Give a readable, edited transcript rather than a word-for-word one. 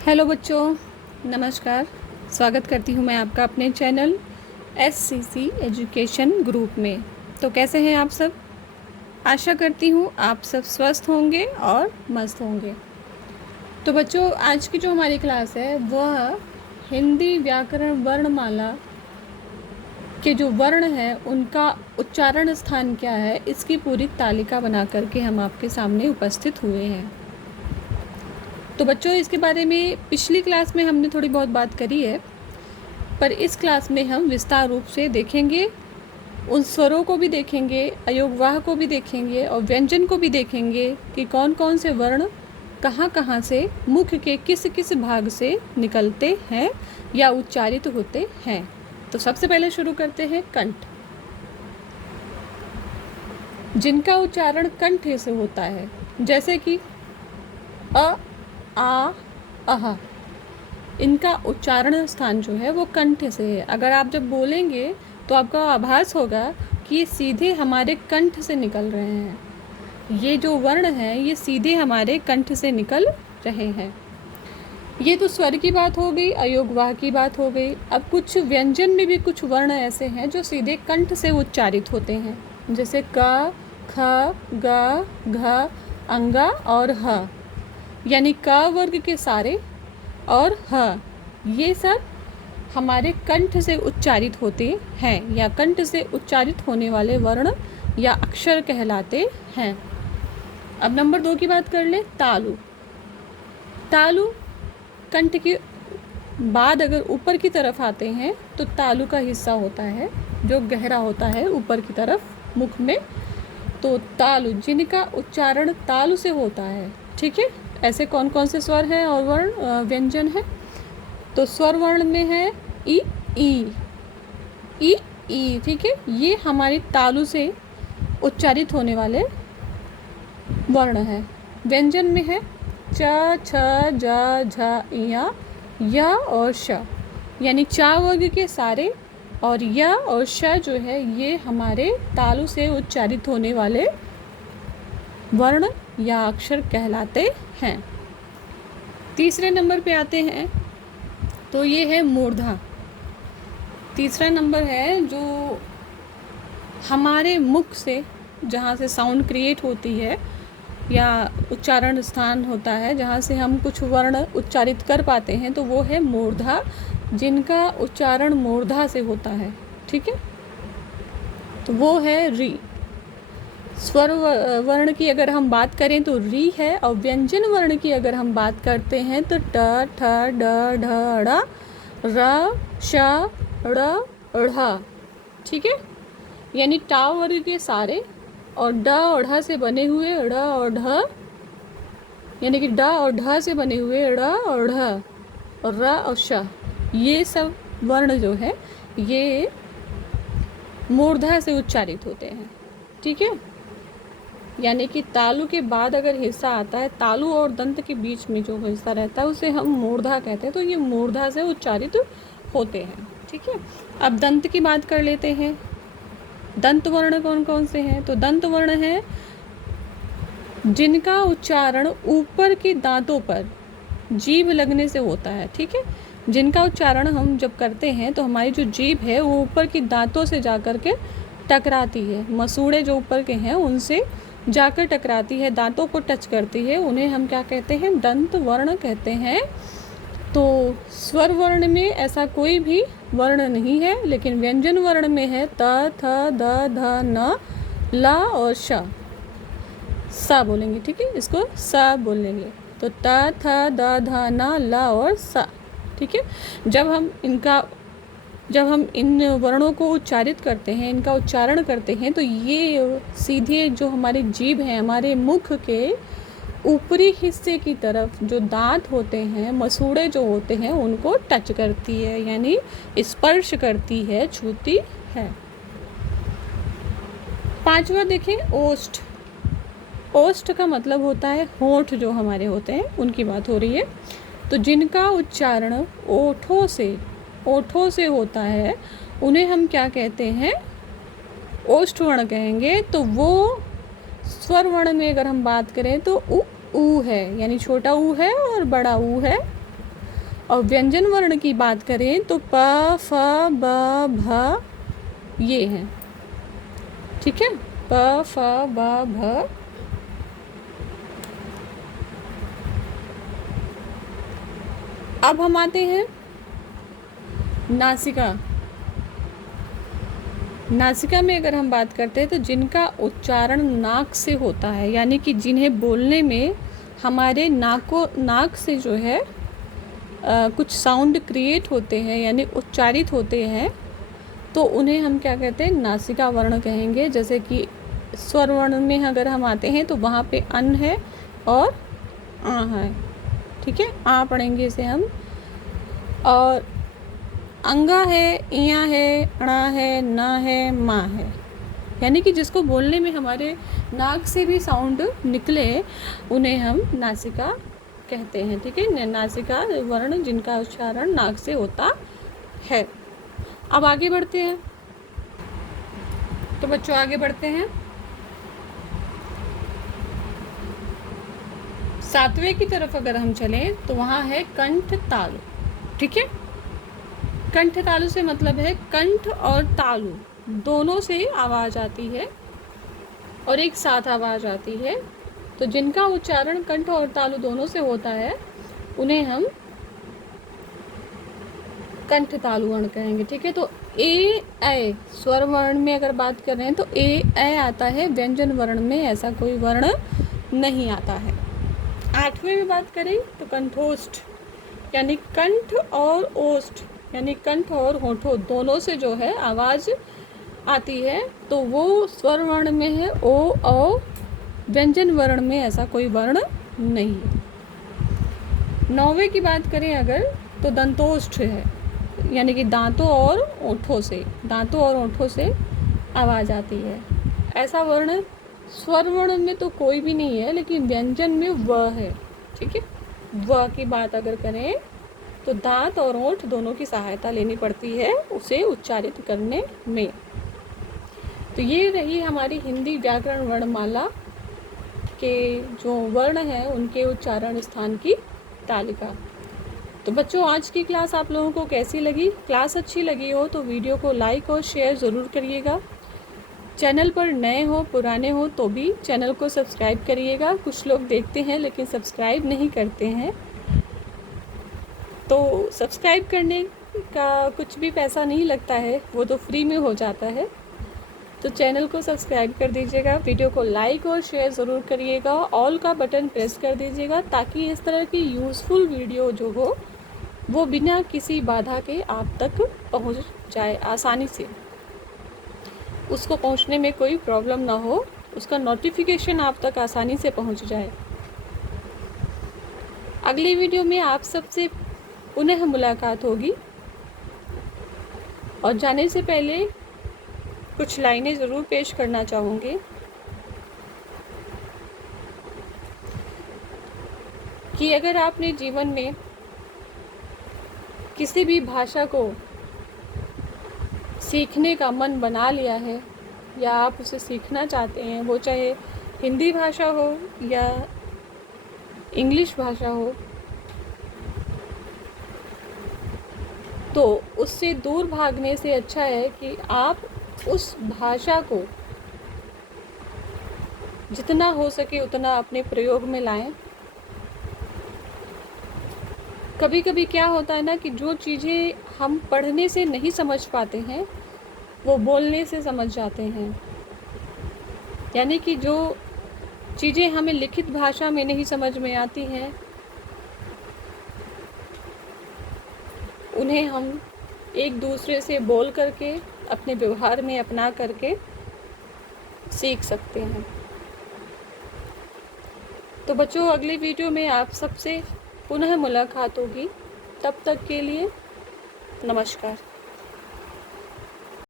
Hello बच्चों, नमस्कार। स्वागत करती हूँ मैं आपका अपने चैनल SCC एजुकेशन ग्रुप में। तो कैसे हैं आप सब? आशा करती हूँ आप सब स्वस्थ होंगे और मस्त होंगे। तो बच्चों, आज की जो हमारी क्लास है वह हिंदी व्याकरण वर्णमाला के जो वर्ण हैं उनका उच्चारण स्थान क्या है, इसकी पूरी तालिका बना करके हम आपके सामने उपस्थित हुए हैं। तो बच्चों, इसके बारे में पिछली क्लास में हमने थोड़ी बहुत बात करी है, पर इस क्लास में हम विस्तार रूप से देखेंगे, उन स्वरों को भी देखेंगे, अयोगवाह को भी देखेंगे और व्यंजन को भी देखेंगे कि कौन कौन से वर्ण कहाँ कहाँ से मुख के किस किस भाग से निकलते हैं या उच्चारित होते हैं। तो सबसे पहले शुरू करते हैं कंठ, जिनका उच्चारण कंठ से होता है, जैसे कि अ, आ, अह। इनका उच्चारण स्थान जो है वो कंठ से है। अगर आप जब बोलेंगे तो आपका आभास होगा कि ये सीधे हमारे कंठ से निकल रहे हैं। ये जो वर्ण हैं ये सीधे हमारे कंठ से निकल रहे हैं। ये तो स्वर की बात हो गई, अयोगवाह की बात हो गई। अब कुछ व्यंजन में भी कुछ वर्ण ऐसे हैं जो सीधे कंठ से उच्चारित होते हैं, जैसे क, ख, ग, घ, अंगा और ह। यानी क वर्ग के सारे और ह, ये सब हमारे कंठ से उच्चारित होते हैं या कंठ से उच्चारित होने वाले वर्ण या अक्षर कहलाते हैं। अब नंबर 2 की बात कर ले, तालु। तालु कंठ के बाद अगर ऊपर की तरफ आते हैं तो तालु का हिस्सा होता है जो गहरा होता है ऊपर की तरफ मुख में। तो तालु, जिनका उच्चारण तालु से होता है, ठीक है। ऐसे कौन कौन से स्वर हैं और वर्ण व्यंजन हैं? तो स्वर वर्ण में है ई, ई, ठीक है। ये हमारी तालु से उच्चारित होने वाले वर्ण हैं। व्यंजन में है च, छ, ज, झ, य और श। यानी चा वर्ग के सारे और य और श जो है ये हमारे तालु से उच्चारित होने वाले वर्ण या अक्षर कहलाते हैं। तीसरे नंबर पे आते हैं तो ये है मूर्धा। तीसरा नंबर है जो हमारे मुख से जहाँ से साउंड क्रिएट होती है या उच्चारण स्थान होता है जहाँ से हम कुछ वर्ण उच्चारित कर पाते हैं, तो वो है मूर्धा, जिनका उच्चारण मूर्धा से होता है, ठीक है। तो वो है री। स्वर वर्ण की अगर हम बात करें तो री है, और व्यंजन वर्ण की अगर हम बात करते हैं तो ट, ठ, ड, ढ, ड़, र, श, ड़, ढ़, ठीक है। यानी टा वर्ग के सारे और ड और ढ से बने हुए ड़ और ढ, यानी कि ड और ढ से बने हुए ड़ और ढ और र और श, ये सब वर्ण जो है ये मूर्धा से उच्चारित होते हैं, ठीक है। यानी कि तालु के बाद अगर हिस्सा आता है, तालु और दंत के बीच में जो हिस्सा रहता है उसे हम मूर्धा कहते हैं। तो ये मूर्धा से उच्चारित होते हैं, ठीक है। अब दंत की बात कर लेते हैं। दंत वर्ण कौन कौन से हैं? तो दंत वर्ण है जिनका उच्चारण ऊपर के दांतों पर जीभ लगने से होता है, ठीक है। जिनका उच्चारण हम जब करते हैं तो हमारी जो जीभ है वो ऊपर के दांतों से जाकर के टकराती है। मसूड़े जो ऊपर के हैं उनसे जाकर टकराती है, दांतों को टच करती है, उन्हें हम क्या कहते हैं? दंत वर्ण कहते हैं। तो स्वर वर्ण में ऐसा कोई भी वर्ण नहीं है, लेकिन व्यंजन वर्ण में है त, थ, द, ध, न, ला और श। सा बोलेंगे, ठीक है, इसको सा बोलेंगे। तो त, थ, द, ध, न, ला और सा, ठीक है। जब हम इन वर्णों को उच्चारित करते हैं, इनका उच्चारण करते हैं, तो ये सीधे जो हमारी जीभ है, हमारे मुख के ऊपरी हिस्से की तरफ जो दांत होते हैं, मसूड़े जो होते हैं, उनको टच करती है, यानी स्पर्श करती है, छूती है। पांचवा देखें, ओष्ठ। ओष्ठ का मतलब होता है होंठ, जो हमारे होते हैं उनकी बात हो रही है। तो जिनका उच्चारण ओठों से होता है उन्हें हम क्या कहते हैं? ओष्ठ वर्ण कहेंगे। तो वो स्वर वर्ण में अगर हम बात करें तो उ है, यानी छोटा ऊ है और बड़ा ऊ है, और व्यंजन वर्ण की बात करें तो प, फ, ब, भ ये हैं। ठीक है, प, फ, ब, भ। अब हम आते हैं नासिका। नासिका में अगर हम बात करते हैं तो जिनका उच्चारण नाक से होता है, यानी कि जिन्हें बोलने में हमारे नाक से जो है कुछ साउंड क्रिएट होते हैं यानी उच्चारित होते हैं, तो उन्हें हम क्या कहते हैं, नासिका वर्ण कहेंगे। जैसे कि स्वर वर्ण में अगर हम आते हैं तो वहाँ पे अन है और आ है। ठीक है, आ पढ़ेंगे इसे हम। और अंगा है, इया है, अणा है, ना है, माँ है, यानी कि जिसको बोलने में हमारे नाक से भी साउंड निकले उन्हें हम नासिका कहते हैं। ठीक है, नासिका वर्ण जिनका उच्चारण नाक से होता है। अब आगे बढ़ते हैं, तो बच्चों आगे बढ़ते हैं। 7वें की तरफ अगर हम चलें तो वहाँ है कंठ तालु। ठीक है, कंठ तालु से मतलब है कंठ और तालु दोनों से आवाज़ आती है और एक साथ आवाज़ आती है। तो जिनका उच्चारण कंठ और तालु दोनों से होता है उन्हें हम कंठ तालु वर्ण कहेंगे। ठीक है, तो ए ऐ स्वर वर्ण में अगर बात कर रहे हैं तो ए ऐ आता है, व्यंजन वर्ण में ऐसा कोई वर्ण नहीं आता है। 8वें में बात करें तो कंठोष्ठ, यानी कंठ और ओष्ठ, यानी कंठ और होठों दोनों से जो है आवाज़ आती है, तो वो स्वर वर्ण में है ओ, और व्यंजन वर्ण में ऐसा कोई वर्ण नहीं है। 9वें की बात करें अगर तो दंतोष्ठ है, यानी कि दांतों और ओठों से आवाज़ आती है। ऐसा वर्ण स्वर वर्ण में तो कोई भी नहीं है, लेकिन व्यंजन में व है। ठीक है, व की बात अगर करें तो दांत और ओठ दोनों की सहायता लेनी पड़ती है उसे उच्चारित करने में। तो ये रही हमारी हिंदी व्याकरण वर्णमाला के जो वर्ण हैं उनके उच्चारण स्थान की तालिका। तो बच्चों आज की क्लास आप लोगों को कैसी लगी? क्लास अच्छी लगी हो तो वीडियो को लाइक और शेयर ज़रूर करिएगा। चैनल पर नए हो पुराने हो तो भी चैनल को सब्सक्राइब करिएगा। कुछ लोग देखते हैं लेकिन सब्सक्राइब नहीं करते हैं, तो सब्सक्राइब करने का कुछ भी पैसा नहीं लगता है, वो तो फ्री में हो जाता है। तो चैनल को सब्सक्राइब कर दीजिएगा, वीडियो को लाइक और शेयर ज़रूर करिएगा, ऑल का बटन प्रेस कर दीजिएगा ताकि इस तरह की यूज़फुल वीडियो जो हो वो बिना किसी बाधा के आप तक पहुंच जाए आसानी से, उसको पहुंचने में कोई प्रॉब्लम ना हो, उसका नोटिफिकेशन आप तक आसानी से पहुंच जाए। अगली वीडियो में आप सबसे पुनः मुलाकात होगी, और जाने से पहले कुछ लाइनें ज़रूर पेश करना चाहूँगी कि अगर आपने जीवन में किसी भी भाषा को सीखने का मन बना लिया है या आप उसे सीखना चाहते हैं, वो चाहे हिंदी भाषा हो या इंग्लिश भाषा हो, तो उससे दूर भागने से अच्छा है कि आप उस भाषा को जितना हो सके उतना अपने प्रयोग में लाएं। कभी कभी क्या होता है ना कि जो चीज़ें हम पढ़ने से नहीं समझ पाते हैं वो बोलने से समझ जाते हैं, यानी कि जो चीज़ें हमें लिखित भाषा में नहीं समझ में आती हैं उन्हें हम एक दूसरे से बोल करके अपने व्यवहार में अपना करके सीख सकते हैं। तो बच्चों अगली वीडियो में आप सबसे पुनः मुलाकात होगी, तब तक के लिए नमस्कार।